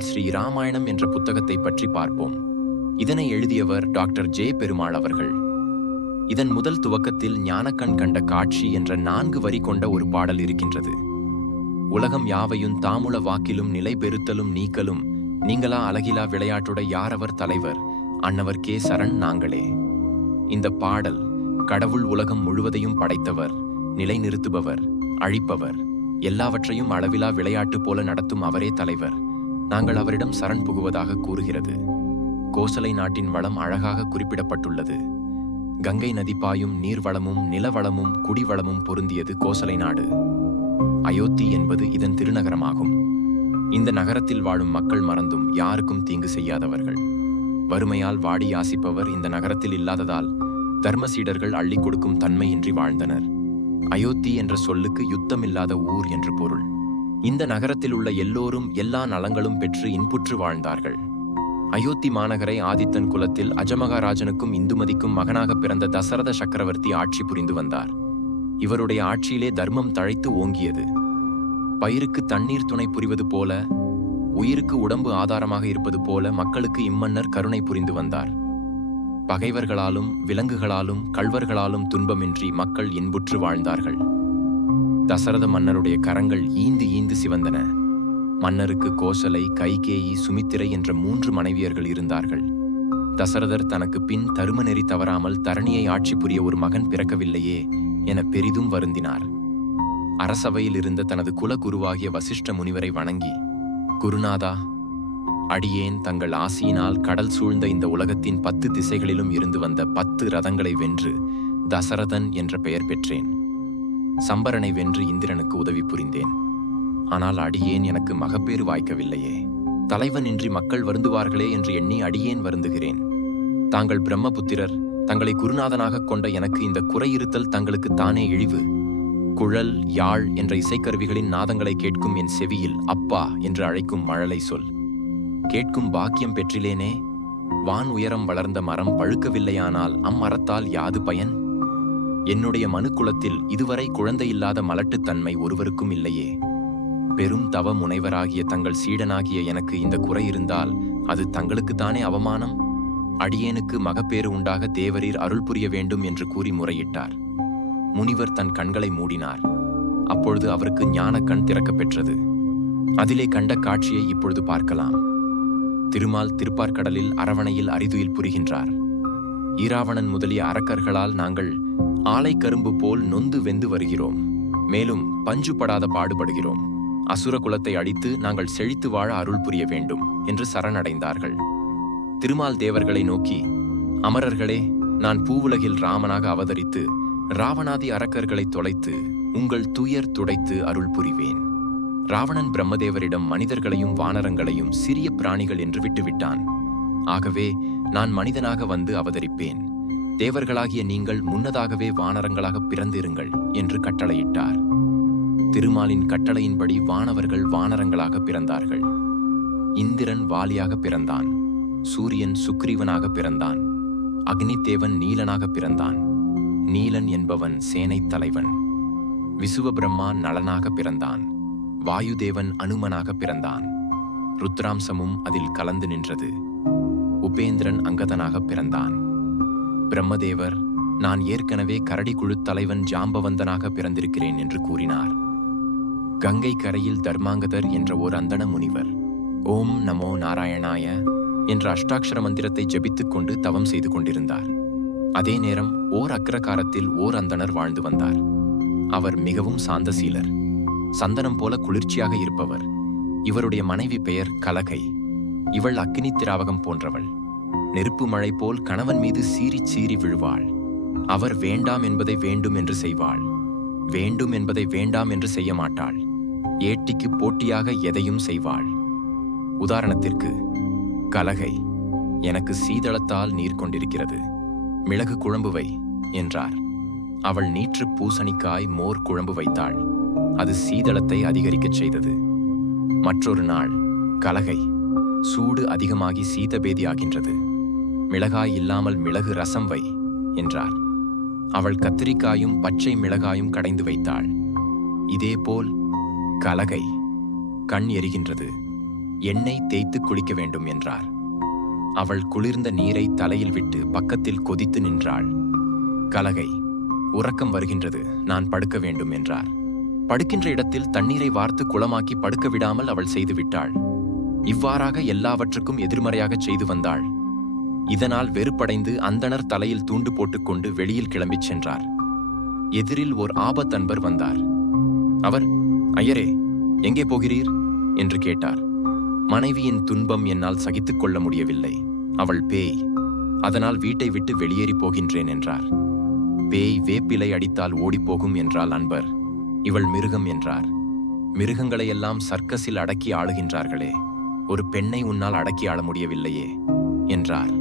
ஸ்ரீ ராமாயணம் என்ற புத்தகத்தை பற்றி பார்ப்போம். இதனை எழுதியவர் டாக்டர் ஜே. பெருமாள் அவர்கள். இதன் முதல் துவக்கத்தில் ஞானக்கண் கண்ட காட்சி என்ற நான்கு வரி கொண்ட ஒரு பாடல் இருக்கின்றது. உலகம் யாவையும் தாமுல வாக்கிலும் நிலை பெருத்தலும் நீக்கலும் நீங்களா அழகிலா விளையாட்டுட யாரவர் தலைவர் அன்னவர் கே. சரண் நாங்களே. இந்த பாடல் கடவுள் உலகம் முழுவதையும் படைத்தவர் நிலைநிறுத்துபவர் அழிப்பவர் எல்லாவற்றையும் அளவிலா விளையாட்டு போல நடத்தும் அவரே தலைவர். நாங்கள் அவரிடம் சரண் புகுவதாக கூறுகிறது. கோசலை நாட்டின் வளம் அழகாக குறிப்பிடப்பட்டுள்ளது. கங்கை நதி பாயும் நீர்வளமும் நிலவளமும் குடிவளமும் பொருந்தியது கோசலை நாடு. அயோத்தி என்பது இதன் திருநகரமாகும். இந்த நகரத்தில் வாழும் மக்கள் மறந்தும் யாருக்கும் தீங்கு செய்யாதவர்கள். வறுமையால் வாடி யாசிப்பவர் இந்த நகரத்தில் இல்லாததால் தர்மசீடர்கள் அள்ளி கொடுக்கும் தன்மையின்றி வாழ்ந்தனர். அயோத்தி என்ற சொல்லுக்கு யுத்தமில்லாத ஊர் என்று பொருள். இந்த நகரத்தில் உள்ள எல்லோரும் எல்லா நலங்களும் பெற்று இன்புற்று வாழ்ந்தார்கள். அயோத்தி மாநகரை ஆதித்தன் குலத்தில் அஜமகாராஜனுக்கும் இந்துமதிக்கும் மகனாக பிறந்த தசரத சக்கரவர்த்தி ஆட்சி புரிந்து வந்தார். இவருடைய ஆட்சியிலே தர்மம் தழைத்து ஓங்கியது. பயிருக்கு தண்ணீர் துணை புரிவது போல உயிருக்கு உடம்பு ஆதாரமாக இருப்பது போல மக்களுக்கு இம்மன்னர் கருணை புரிந்து வந்தார். பகைவர்களாலும் விலங்குகளாலும் கள்வர்களாலும் துன்பமின்றி மக்கள் இன்புற்று வாழ்ந்தார்கள். தசரத மன்னருடைய கரங்கள் ஈந்து ஈந்து சிவந்தன. மன்னருக்கு கோசலை கைகேயி சுமித்திரை என்ற மூன்று மனைவியர்கள் இருந்தார்கள். தசரதர் தனக்கு பின் தருமநெறி தவறாமல் தரணியை ஆட்சி புரிய ஒரு மகன் பிறக்கவில்லையே என பெரிதும் வருந்தினார். அரசவையில் இருந்த தனது குலகுருவாகிய வசிஷ்ட முனிவரை வணங்கி குருநாதா அடியேன் தங்கள் ஆசியினால் கடல் சூழ்ந்த இந்த உலகத்தின் பத்து திசைகளிலும் இருந்து வந்த பத்து ரதங்களை வென்று தசரதன் என்ற பெயர் பெற்றேன். சம்பரனை வென்று இந்திரனுக்கு உதவி புரிந்தேன். ஆனால் அடியேன் எனக்கு மகப்பேறு வாய்க்கவில்லையே. தலைவன் இன்றி மக்கள் வருந்துவார்களே என்று எண்ணி அடியேன் வருந்துகிறேன். தாங்கள் பிரம்மபுத்திரர் தங்களை குருநாதனாகக் கொண்ட எனக்கு இந்த குறையிருத்தல் தங்களுக்கு தானே இழிவு. குழல் யாழ் என்ற இசைக்கருவிகளின் நாதங்களை கேட்கும் என் செவியில் அப்பா என்று அழைக்கும் மழலை சொல். கேட்கும் பாக்கியம் பெற்றிலேனே? வான் உயரம் வளர்ந்த மரம் பழுக்கவில்லையானால் அம்மரத்தால் யாது பயன்? என்னுடைய மனுக்குலத்தில் இதுவரை குழந்தையில்லாத மலட்டுத்தன்மை ஒருவருக்கும் இல்லையே. பெரும் தவ முனைவராகிய தங்கள் சீடனாகிய எனக்கு இந்த குறை இருந்தால் அது தங்களுக்குத்தானே அவமானம்? அடியேனுக்கு மகப்பேறு உண்டாக தேவரீர் அருள் புரிய வேண்டும் என்று கூறி முறையிட்டார். முனிவர் தன் கண்களை மூடினார். அப்பொழுது அவருக்கு ஞான கண் திறக்கப் பெற்றது. அதிலே கண்ட காட்சியை இப்பொழுது பார்க்கலாம். திருமால் திருப்பார்கடலில் அரவணையில் அரிதுயில் புரிகின்றார். ஈராவணன் முதலிய அரக்கர்களால் நாங்கள் ஆலை கரும்பு போல் நொந்து வெந்து வருகிறோம். மேலும் பஞ்சுபடாத பாடுபடுகிறோம். அசுர குலத்தை அழித்து நாங்கள் செழித்து வாழ அருள் புரிய வேண்டும் என்று சரணடைந்தார்கள். திருமால் தேவர்களை நோக்கி அமரர்களே நான் பூவுலகில் ராமனாக அவதரித்து ராவணாதி அரக்கர்களை தொலைத்து உங்கள் துயர் துடைத்து அருள் புரிவேன். ராவணன் பிரம்மதேவரிடம் மனிதர்களையும் வானரங்களையும் சிறிய பிராணிகள் என்று விட்டுவிட்டான். ஆகவே நான் மனிதனாக வந்து அவதரிப்பேன். தேவர்களாகிய நீங்கள் முன்னதாகவே வானரங்களாக பிறந்திருங்கள் என்று கட்டளையிட்டார். திருமாலின் கட்டளையின்படி வானவர்கள் வானரங்களாக பிறந்தார்கள். இந்திரன் வாலியாக பிறந்தான். சூரியன் சுக்ரீவனாக பிறந்தான். அக்னிதேவன் நீலனாக பிறந்தான். நீலன் என்பவன் சேனைத் தலைவன். விசுவ பிரம்மா நலனாக பிறந்தான். வாயுதேவன் அனுமனாக பிறந்தான். ருத்ராம்சமும் அதில் கலந்து நின்றது. உபேந்திரன் அங்கதனாக பிறந்தான். பிரம்மதேவர் நான் ஏற்கனவே கரடி குழுத் தலைவன் ஜாம்பவந்தனாக பிறந்திருக்கிறேன் என்று கூறினார். கங்கை கரையில் தர்மாங்கதர் என்ற ஓர் அந்தண முனிவர் ஓம் நமோ நாராயணாய என்ற அஷ்டாட்சர மந்திரத்தை ஜபித்துக்கொண்டு தவம் செய்து கொண்டிருந்தார். அதே நேரம் ஓர் அக்ரகாரத்தில் ஓர் அந்தணர் வாழ்ந்து வந்தார். அவர் மிகவும் சாந்தசீலர் சந்தனம் போல குளிர்ச்சியாக இருப்பவர். இவருடைய மனைவி பெயர் கலகை இவள் அக்கினி திராவகம் போன்றவள். நெருப்பு மழை போல் கணவன் மீது சீறி சீறி விழுவாள். அவர் வேண்டாம் என்பதை வேண்டும் என்று செய்வாள். வேண்டும் என்பதை வேண்டாம் என்று செய்ய மாட்டாள். ஏட்டிக்கு போட்டியாக எதையும் செய்வாள். உதாரணத்திற்கு கலகை எனக்கு சீதளத்தால் நீர் கொண்டிருக்கிறது. மிளகு குழம்பு வை என்றார். அவள் நீற்று பூசணிக்காய் மோர் குழம்பு வைத்தாள். அது சீதளத்தை அதிகரிக்கச் செய்தது. மற்றொரு நாள் கலகை சூடு அதிகமாகி சீதபேதியாகின்றது மிளகாய் இல்லாமல் மிளகு ரசம் வை என்றார். அவள் கத்திரிக்காயும் பச்சை மிளகாயும் கடைந்து வைத்தாள். இதேபோல் கலகை கண் எரிகின்றது. எண்ணெய் தேய்த்து குளிக்க வேண்டும் என்றார். அவள் குளிர்ந்த நீரை தலையில் விட்டு பக்கத்தில் கொதித்து நின்றாள். கலகை உறக்கம் வருகின்றது நான் படுக்க வேண்டும் என்றார். படுக்கின்ற இடத்தில் தண்ணீரை வார்த்து குளமாக்கி படுக்க விடாமல் அவள் செய்துவிட்டாள் இவ்வாறாக எல்லாவற்றுக்கும் எதிர்மறையாகச் செய்து வந்தாள். இதனால் வெறுப்படைந்து அந்தணர் தலையில் தூண்டு போட்டுக்கொண்டு வெளியில் கிளம்பிச் சென்றார். எதிரில் ஓர் ஆபத்தன்பர் வந்தார். அவர் ஐயரே எங்கே போகிறீர்? என்று கேட்டார். மனைவியின் துன்பம் என்னால் சகித்துக் கொள்ள முடியவில்லை. அவள் பேய் அதனால் வீட்டை விட்டு வெளியேறி போகின்றேன் என்றார். பேய் வேப்பிலை அடித்தால் ஓடிப்போகும் என்றால் அன்பர். இவள் மிருகம் என்றார். மிருகங்களையெல்லாம் சர்க்கஸில் அடக்கி ஆளுகின்றார்களே ஒரு பெண்ணை உன்னால் அடக்கி ஆள முடியவில்லையே என்றார்.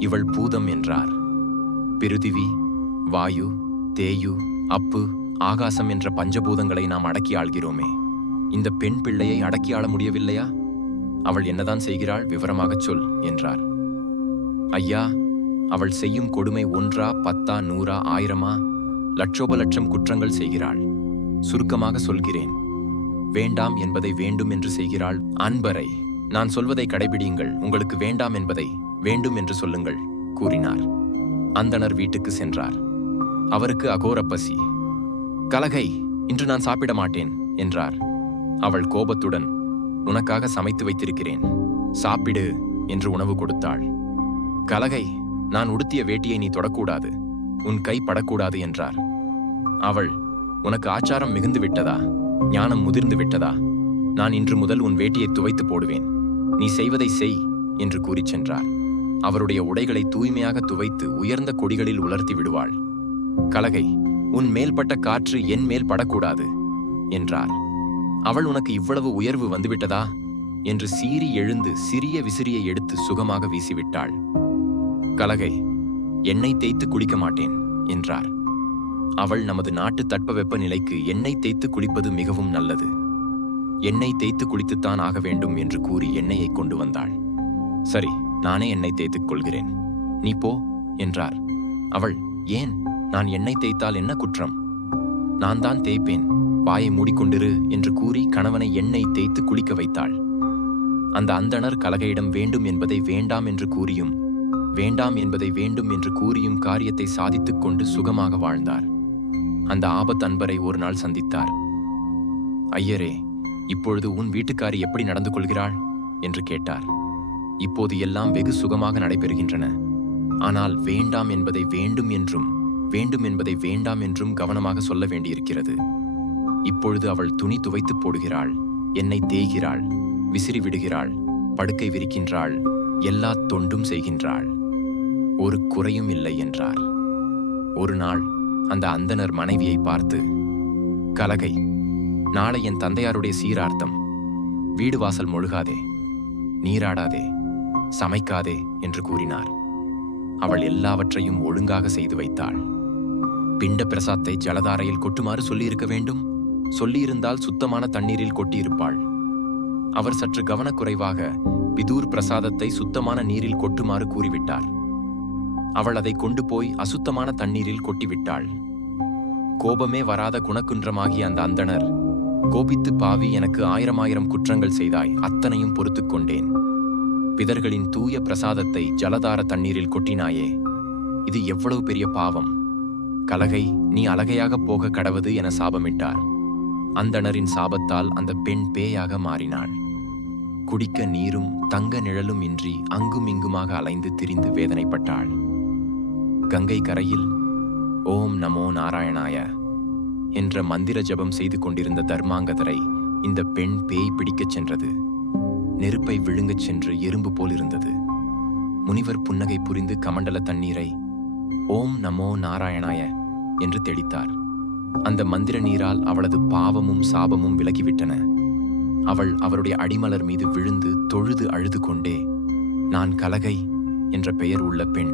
இவள் பூதம் என்றார். பிருதிவி வாயு தேயு அப்பு ஆகாசம் என்ற பஞ்சபூதங்களை நாம் அடக்கி ஆள்கிறோமே. இந்த பெண் பிள்ளையை அடக்கி ஆள முடியவில்லையா? அவள் என்னதான் செய்கிறாள் விவரமாகச் சொல் என்றார். ஐயா அவள் செய்யும் கொடுமை ஒன்றா பத்தா நூறா ஆயிரமா? லட்சோப லட்சம் குற்றங்கள் செய்கிறாள். சுருக்கமாக சொல்கிறேன். வேண்டாம் என்பதை வேண்டும் என்று செய்கிறாள் அன்பரை. நான் சொல்வதை கடைபிடியுங்கள். உங்களுக்கு வேண்டாம் என்பதை வேண்டும் என்று சொல்லுங்கள் கூறினார். அந்தணர் வீட்டுக்கு சென்றார். அவருக்கு அகோர பசி. கலகை இன்று நான் சாப்பிட மாட்டேன் என்றார். அவள் கோபத்துடன் உனக்காக சமைத்து வைத்திருக்கிறேன் சாப்பிடு என்று உணவு கொடுத்தாள். கலகை நான் உடுத்திய வேட்டியை நீ தொடக்கூடாது உன் கை படக்கூடாது என்றார். அவள் உனக்கு ஆச்சாரம் மிகுந்து விட்டதா? ஞானம் முதிர்ந்து விட்டதா? நான் இன்று முதல் உன் வேட்டியை துவைத்து போடுவேன். நீ செய்வதை செய் என்று கூறிச் சென்றார். அவருடைய உடைகளை தூய்மையாக துவைத்து உயர்ந்த கொடிகளில் உலர்த்தி விடுவாள். கலகை உன் மேல்பட்ட காற்று என் மேல் படக்கூடாது என்றார். அவள் உனக்கு இவ்வளவு உயர்வு வந்துவிட்டதா? என்று சீறி எழுந்து சிறிய விசிறியை எடுத்து சுகமாக வீசிவிட்டாள். கலகை எண்ணெய் தேய்த்து குளிக்க மாட்டேன் என்றார். அவள் நமது நாட்டு தட்பவெப்ப நிலைக்கு எண்ணெய் தேய்த்து குளிப்பது மிகவும் நல்லது. எண்ணெய் தேய்த்து குளித்துத்தான் ஆக வேண்டும் என்று கூறி எண்ணெயை கொண்டு வந்தாள். சரி நானே என்னை தேய்த்துக் கொள்கிறேன். நீ போ என்றார். அவள் ஏன்? நான் எண்ணெய் தேய்த்தால் என்ன குற்றம்? நான் தான் தேய்ப்பேன். வாயை மூடிக்கொண்டிரு என்று கூறி கணவனை எண்ணெய் தேய்த்து குளிக்க வைத்தாள். அந்த அந்தணர் கலகையிடம் வேண்டும் என்பதை வேண்டாம் என்று கூறியும் வேண்டாம் என்பதை வேண்டும் என்று கூறியும் காரியத்தை சாதித்துக் கொண்டு சுகமாக வாழ்ந்தார். அந்த ஆபத் அன்பரை ஒரு நாள் சந்தித்தார். ஐயரே இப்பொழுது உன் வீட்டுக்காரி எப்படி நடந்து கொள்கிறாள்? என்று கேட்டார். இப்போது எல்லாம் வெகு சுகமாக நடைபெறுகின்றன. ஆனால் வேண்டாம் என்பதை வேண்டும் என்றும் வேண்டும் என்பதை வேண்டாம் என்றும் கவனமாக சொல்ல வேண்டியிருக்கிறது. இப்பொழுது அவள் துணி துவைத்து போடுகிறாள் என்னை தேய்கிறாள் விசிறி விடுகிறாள் படுக்கை விரிக்கின்றாள் எல்லா தொண்டும் செய்கின்றாள். ஒரு குறையும் இல்லை என்றார். ஒரு நாள் அந்த அந்தனர் மனைவியை பார்த்து கலகை நாளை என் தந்தையாருடைய சீரார்த்தம். வீடு வாசல் மொழுகாதே நீராடாதே. சமைக்காதே என்று கூறினார். அவள் எல்லாவற்றையும் ஒழுங்காக செய்து வைத்தாள். பிண்ட பிரசாத்தை ஜலதாரையில் கொட்டுமாறு சொல்லியிருக்க வேண்டும்? சொல்லியிருந்தால் சுத்தமான தண்ணீரில் கொட்டியிருப்பாள். அவர் சற்று கவனக்குறைவாக பிதூர் பிரசாதத்தை சுத்தமான நீரில் கொட்டுமாறு கூறிவிட்டார். அவள் அதை கொண்டு போய் அசுத்தமான தண்ணீரில் கொட்டிவிட்டாள். கோபமே வராத குணக்குன்றமாகிய அந்த அந்தணர் கோபித்து பாவி எனக்கு ஆயிரம் ஆயிரம் குற்றங்கள் செய்தாய் அத்தனையும் பொறுத்துக் கொண்டேன் பிதர்களின் தூய பிரசாதத்தை ஜலதார தண்ணீரில் கொட்டினாயே. இது எவ்வளவு பெரிய பாவம். கலகை நீ அழகையாக போக கடவது என சாபமிட்டார். அந்தணரின் சாபத்தால் அந்த பெண் பேயாக மாறினாள். குடிக்க நீரும் தங்க நிழலும் இன்றி அங்கும் இங்குமாக அலைந்து திரிந்து வேதனைப்பட்டாள். கங்கை கரையில் ஓம் நமோ நாராயணாய என்ற மந்திர ஜெபம் செய்து கொண்டிருந்த தர்மாங்கதரை இந்த பெண் பேய் பிடிக்கச் சென்றது. நெருப்பை விழுங்கச் சென்று எறும்பு போல் இருந்தது முனிவர் புன்னகை புரிந்து கமண்டல தண்ணீரை ஓம் நமோ நாராயணாய என்று தெளித்தார். அந்த மந்திர நீரால் அவளது பாவமும் சாபமும் விலகிவிட்டன. அவள் அவருடைய அடிமலர் மீது விழுந்து தொழுது அழுது கொண்டே நான் கலகை என்ற பெயர் உள்ள பெண்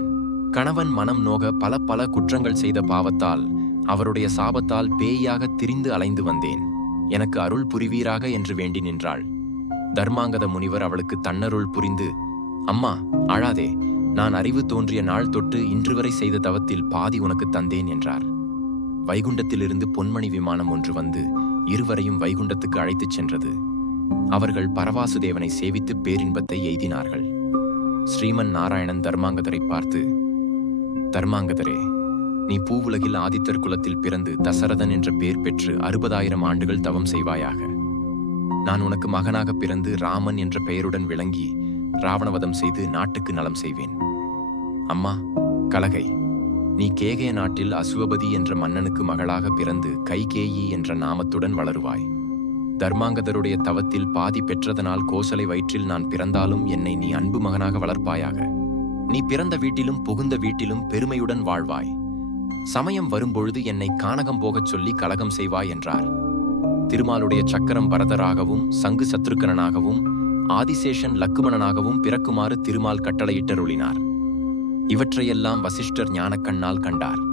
கணவன் மனம் நோக பல பல குற்றங்கள் செய்த பாவத்தால் அவருடைய சாபத்தால் பேயாக திரிந்து அலைந்து வந்தேன். எனக்கு அருள் புரிவீராக என்று வேண்டி நின்றாள். தர்மாங்கத முனிவர் அவளுக்கு தன்னருள் புரிந்து அம்மா அழாதே நான் அறிவு தோன்றிய நாள் தொட்டு இன்று வரை செய்த தவத்தில் பாதி உனக்கு தந்தேன் என்றார். வைகுண்டத்திலிருந்து பொன்மணி விமானம் ஒன்று வந்து இருவரையும் வைகுண்டத்துக்கு அழைத்துச் சென்றது. அவர்கள் பரவாசுதேவனை சேவித்து பேரின்பத்தை எய்தினார்கள். ஸ்ரீமன் நாராயணன் தர்மாங்கதரை பார்த்து தர்மாங்கதரே நீ பூவுலகில் ஆதித்தர் குலத்தில் பிறந்து தசரதன் என்ற பெயர் பெற்று அறுபதாயிரம் ஆண்டுகள் தவம் செய்வாயாக. நான் உனக்கு மகனாக பிறந்து ராமன் என்ற பெயருடன் விளங்கி ராவணவதம் செய்து நாட்டுக்கு நலம் செய்வேன். அம்மா கலகை. நீ கேகய நாட்டில் அசுவபதி என்ற மன்னனுக்கு மகளாக பிறந்து கைகேயி என்ற நாமத்துடன் வளருவாய். தர்மாங்கதருடைய தவத்தில் பாதி பெற்றதனால் கோசலை வயிற்றில் நான் பிறந்தாலும் என்னை நீ அன்பு மகனாக வளர்ப்பாயாக. நீ பிறந்த வீட்டிலும் புகுந்த வீட்டிலும் பெருமையுடன் வாழ்வாய். சமயம் வரும்பொழுது என்னை கானகம் போகச் சொல்லி கலகம் செய்வாய் என்றார். திருமாலுடைய சக்கரம் பரதராகவும் சங்கு சத்ருக்கனனாகவும் ஆதிசேஷன் லக்குமணனாகவும் பிறக்குமாறு திருமால் கட்டளையிட்டருளினார். இவற்றையெல்லாம் வசிஷ்டர் ஞானக்கண்ணால் கண்டார்.